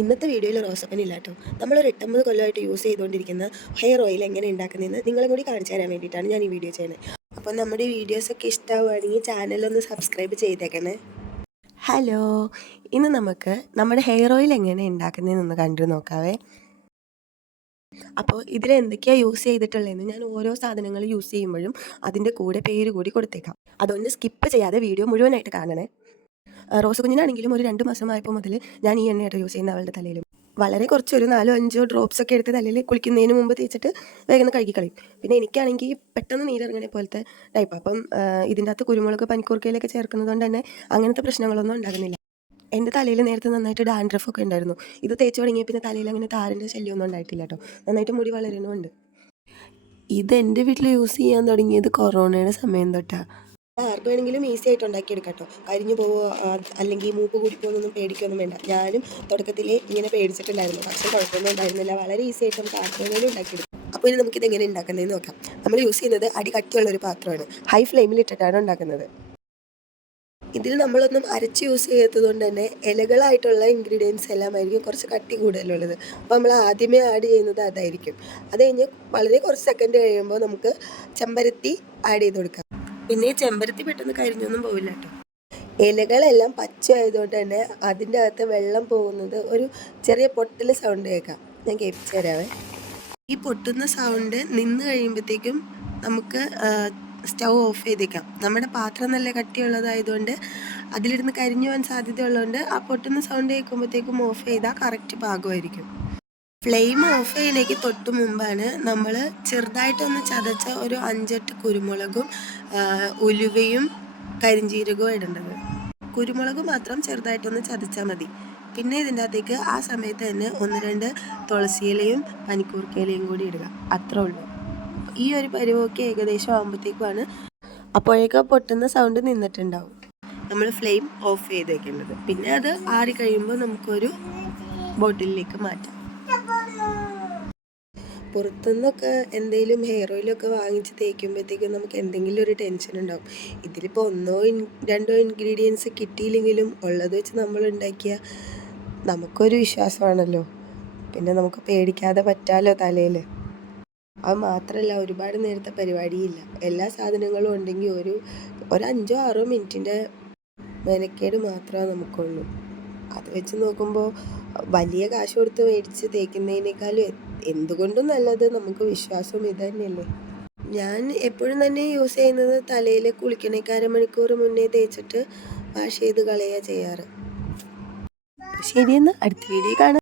ഇന്നത്തെ വീഡിയോയിൽ റോസപ്പനില്ല കേട്ടോ. നമ്മളൊരു 8-9 കൊല്ലമായിട്ട് യൂസ് ചെയ്തുകൊണ്ടിരിക്കുന്ന ഹെയർ ഓയിൽ എങ്ങനെ ഉണ്ടാക്കുന്നതെന്ന് നിങ്ങളെ കൂടി കാണിച്ചു തരാൻ വേണ്ടിയിട്ടാണ് ഞാൻ ഈ വീഡിയോ ചെയ്യുന്നത്. അപ്പോൾ നമ്മുടെ ഈ വീഡിയോസൊക്കെ ഇഷ്ടമാവുകയാണെങ്കിൽ ചാനലൊന്ന് സബ്സ്ക്രൈബ് ചെയ്തേക്കണേ. ഹലോ, ഇന്ന് നമുക്ക് നമ്മുടെ ഹെയർ ഓയിൽ എങ്ങനെ ഉണ്ടാക്കുന്നതെന്നൊന്ന് കണ്ടു നോക്കാവേ. അപ്പോൾ ഇതിൽ എന്തൊക്കെയാണ് യൂസ് ചെയ്തിട്ടുള്ളതെന്ന് ഞാൻ ഓരോ സാധനങ്ങൾ യൂസ് ചെയ്യുമ്പോഴും അതിൻ്റെ കൂടെ പേര് കൂടി കൊടുത്തേക്കാം. അതുകൊണ്ട് സ്കിപ്പ് ചെയ്യാതെ വീഡിയോ മുഴുവനായിട്ട് കാണണേ. റോസ് കുഞ്ഞിനാണെങ്കിലും ഒരു 2 മാസമായപ്പോൾ മുതൽ ഞാൻ ഈ എണ്ണയായിട്ട് യൂസ് ചെയ്യുന്ന അവളുടെ തലയിലും വളരെ കുറച്ച് ഒരു 4-5 ഡ്രോപ്സ് ഒക്കെ എടുത്ത് തലയിൽ കുളിക്കുന്നതിന് മുമ്പ് തേച്ചിട്ട് വേഗം കഴുകി കളയും. പിന്നെ എനിക്കാണെങ്കിൽ പെട്ടെന്ന് നീരിറങ്ങണ പോലത്തെ ടൈപ്പ്. അപ്പം ഇതിൻ്റെ അകത്ത് കുരുമുളക് പനിക്കൂർക്കയിലൊക്കെ ചേർക്കുന്നത് കൊണ്ട് തന്നെ അങ്ങനത്തെ പ്രശ്നങ്ങളൊന്നും ഉണ്ടാകുന്നില്ല. എൻ്റെ തലയിൽ നേരത്തെ നന്നായിട്ട് ഡാൻഡ്രഫൊക്കെ ഉണ്ടായിരുന്നു. ഇത് തേച്ച് തുടങ്ങിയ പിന്നെ തലയിൽ അങ്ങനെ താരൻ്റെ ശല്യമൊന്നും ഉണ്ടായിട്ടില്ല കേട്ടോ. നന്നായിട്ട് മുടി വളരുന്നുമുണ്ട്. ഇത് എൻ്റെ വീട്ടിൽ യൂസ് ചെയ്യാൻ തുടങ്ങിയത് കൊറോണയുടെ സമയം തൊട്ടാണ്. ആർക്ക് വേണമെങ്കിലും ഈസി ആയിട്ട് ഉണ്ടാക്കിയെടുക്കാം കേട്ടോ. കരിഞ്ഞു പോവോ അല്ലെങ്കിൽ മൂപ്പ് കൂടി പോകുന്നൊന്നും പേടിക്കൊന്നും വേണ്ട. ഞാനും തുടക്കത്തിലേ ഇങ്ങനെ പേടിച്ചിട്ടുണ്ടായിരുന്നു, പക്ഷേ കുഴപ്പമൊന്നും ഉണ്ടായിരുന്നില്ല. വളരെ ഈസി ആയിട്ട് നമുക്ക് ആർക്ക് വേണമെങ്കിലും ഉണ്ടാക്കിയെടുക്കാം. അപ്പോൾ ഇനി നമുക്കിത് എങ്ങനെ ഉണ്ടാക്കുന്നതെന്ന് നോക്കാം. നമ്മൾ യൂസ് ചെയ്യുന്നത് അടി കട്ടിയുള്ളൊരു പാത്രമാണ്. ഹൈ ഫ്ലെയിമിൽ ഇട്ടിട്ടാണ് ഉണ്ടാക്കുന്നത്. ഇതിൽ നമ്മളൊന്നും അരച്ച് യൂസ് ചെയ്യാത്തത് കൊണ്ട് തന്നെ ഇലകളായിട്ടുള്ള ഇൻഗ്രീഡിയൻസ് എല്ലാം ആയിരിക്കും കുറച്ച് കട്ടി കൂടുതലുള്ളത്. അപ്പോൾ നമ്മൾ ആദ്യമേ ആഡ് ചെയ്യുന്നത് അതായിരിക്കും. അത് കഴിഞ്ഞ് വളരെ കുറച്ച് സെക്കൻഡ് കഴിയുമ്പോൾ നമുക്ക് ചെമ്പരത്തി ആഡ് ചെയ്ത് കൊടുക്കാം. പിന്നെ ഈ ചെമ്പരത്തി പെട്ടെന്ന് കരിഞ്ഞൊന്നും പോവില്ല കേട്ടോ. ഇലകളെല്ലാം പച്ച ആയതുകൊണ്ട് തന്നെ അതിൻ്റെ അകത്ത് വെള്ളം പോകുന്നത് ഒരു ചെറിയ പൊട്ടൽ സൗണ്ട് കേൾക്കാം. ഞാൻ കേൾപ്പിച്ചു തരാവേ. ഈ പൊട്ടുന്ന സൗണ്ട് നിന്ന് കഴിയുമ്പോഴത്തേക്കും നമുക്ക് സ്റ്റൗ ഓഫ് ചെയ്തേക്കാം. നമ്മുടെ പാത്രം നല്ല കട്ടിയുള്ളതായതുകൊണ്ട് അതിലിരുന്ന് കരിഞ്ഞു പോകാൻ സാധ്യതയുള്ളതുകൊണ്ട് ആ പൊട്ടുന്ന സൗണ്ട് കേൾക്കുമ്പോഴത്തേക്കും ഓഫ് ചെയ്താൽ കറക്റ്റ് പാകമായിരിക്കും. ഫ്ലെയിം ഓഫ് ചെയ്യണേക്ക് തൊട്ട് മുമ്പാണ് നമ്മൾ ചെറുതായിട്ടൊന്ന് ചതച്ച ഒരു 5-8 കുരുമുളകും ഉലുവയും കരിഞ്ജീരകവും ഇടേണ്ടത്. കുരുമുളക് മാത്രം ചെറുതായിട്ടൊന്ന് ചതച്ചാൽ മതി. പിന്നെ ഇതിൻ്റെ അകത്തേക്ക് ആ സമയത്ത് തന്നെ 1-2 തുളസിയിലയും പനിക്കൂർക്കയിലയും കൂടി ഇടുക. അത്രേ ഉള്ളൂ. ഈ ഒരു പരുവമൊക്കെ ഏകദേശം ആകുമ്പോഴത്തേക്കുമാണ് അപ്പോഴേക്കും പൊട്ടുന്ന സൗണ്ട് നിന്നിട്ടുണ്ടാവും. നമ്മൾ ഫ്ലെയിം ഓഫ് ചെയ്ത് വയ്ക്കേണ്ടത്. പിന്നെ അത് ആറി കഴിയുമ്പോൾ നമുക്കൊരു ബോട്ടിലിലേക്ക് മാറ്റാം. പുറത്തുനിന്നൊക്കെ എന്തെങ്കിലും ഹെയർ ഓയിലൊക്കെ വാങ്ങിച്ച് തേക്കുമ്പോഴത്തേക്കും നമുക്ക് എന്തെങ്കിലും ഒരു ടെൻഷൻ ഉണ്ടാവും. ഇതിലിപ്പോൾ 1-2 ഇൻഗ്രീഡിയൻസ് കിട്ടിയില്ലെങ്കിലും ഉള്ളത് വെച്ച് നമ്മൾ ഉണ്ടാക്കിയാൽ നമുക്കൊരു വിശ്വാസമാണല്ലോ. പിന്നെ നമുക്ക് പേടിക്കാതെ പറ്റാമല്ലോ തലയിൽ. അത് മാത്രമല്ല, ഒരുപാട് നേരത്തെ പരിപാടിയില്ല. എല്ലാ സാധനങ്ങളും ഉണ്ടെങ്കിൽ ഒരു 5-6 മിനിറ്റിൻ്റെ മെനക്കേട് മാത്രമേ നമുക്കുള്ളൂ. അത് വെച്ച് നോക്കുമ്പോൾ വലിയ കാശ് കൊടുത്ത് മേടിച്ച് തേക്കുന്നതിനേക്കാളും എന്തുകൊണ്ടും നല്ലത് നമുക്ക് വിശ്വാസം ഇത് തന്നെയല്ലേ. ഞാൻ എപ്പോഴും തന്നെ യൂസ് ചെയ്യുന്നത് തലയിൽ കുളിക്കണേക്ക് 1/2 മണിക്കൂർ മുന്നേ തേച്ചിട്ട് വാഷ് ചെയ്ത് കളയുക ചെയ്യാറ്. ശരിയെന്നാൽ അടുത്ത വീഡിയോ കാണാം.